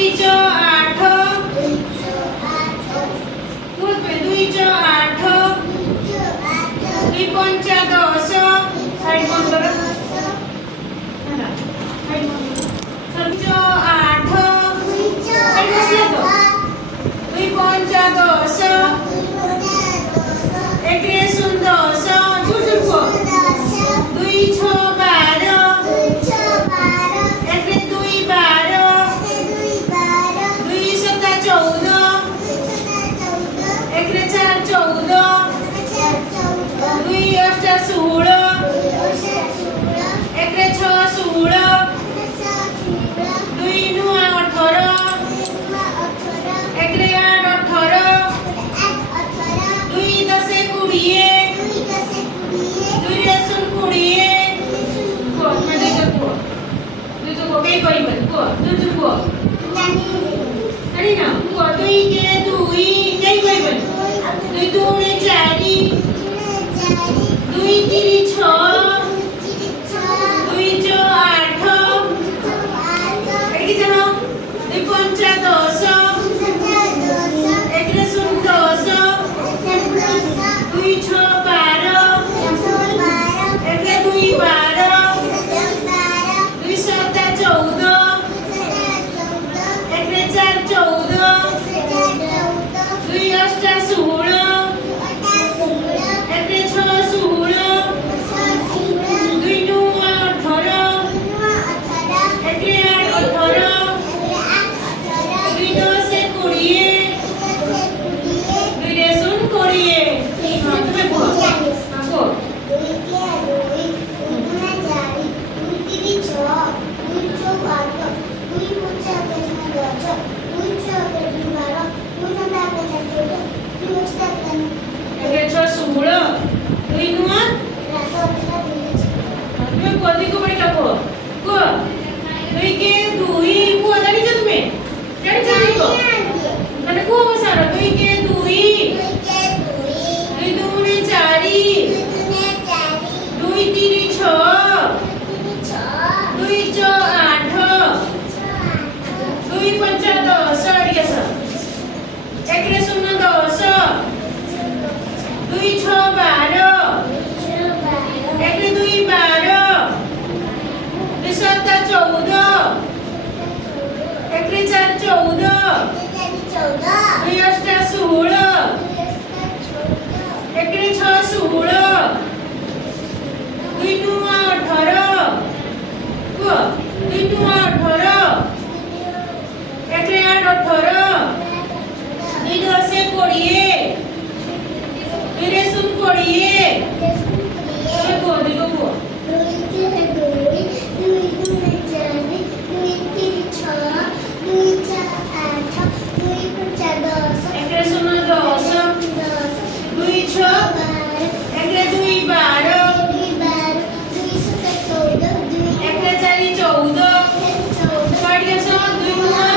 ଦୁଇ ଚ ଆଠ ଦୁଇ ଚ ଆଠ ଦୁଇ ପଞ୍ଚା 10 ସାଇଡ୍ ବନ୍ଦ କର ଦୁଇ ଚ ଆଠ ସାଇଡ୍ ବସିଲା ତ ଦୁଇ ପଞ୍ଚା 10 एकरे सुन 10 जुड़ जुड़ को ଦୁଇ छ 12 एकरे ଦୁଇ 12 ଦୁଇ सता 14 एकरे 4 14 ଦୁଇ अष्टा 16 एकरे 6 16 ଦୁଇ नुआ 18 एकरे 8 18 ଦୁଇ 10 20 ଦୁଇ सुन 20 को मैं दे को कई कोई बन को जुड़ को अरे ना को ଦୁଇ के ଦୁଇ कई कोई बन ଦୁଇ दूने 4 ଦୁଇ 3 6 ଦୁଇ चो 8 एकी जनो ଦୁଇ पंचा 10 एकरे सुन 10 ଦୁଇ छ 12 एकरे ଦୁଇ 12 ଦୁଇ सता 14 एकरे 4 14 ଦୁଇ अष्टा 16 एकरे 6 16 ଦୁଇ नुआ 18 एकरे 8 18 ଦୁଇ 10 20 ଦୁଇ रे सुन 20 तुम्हें बोल आपको एकरे 6 16 ଦୁଇ नुआ तुम्हें कोदी को बड़ी को ଦୁଇ के ଦୁଇ को जानी जो तुम्हें जानी को मैंने को सारा ଦୁଇ के ଦୁଇ ଦୁଇ दूने 4 ଦୁଇ 3 6 ଦୁଇ चो 8 ଦୁଇ पंचा 10 अड़िया सा एकरे सुन 10 ଦୁଇ छ 12 एकरे ଦୁଇ 12 ଦୁଇ सता 14 एकरे 4 14 ଦୁଇ अष्टा 16 एकरे 6 16 ଦୁଇ नुआ 18 को ଦୁଇ नुआ 18 एकरे 8 18 ଦୁଇ 10 20 ଦୁଇ रे सुन 20 देखो देखो एकरे सुन 10 ଦୁଇ छ एकरे ଦୁଇ 12 एकरे 4 14 साड़ी 2 नुआ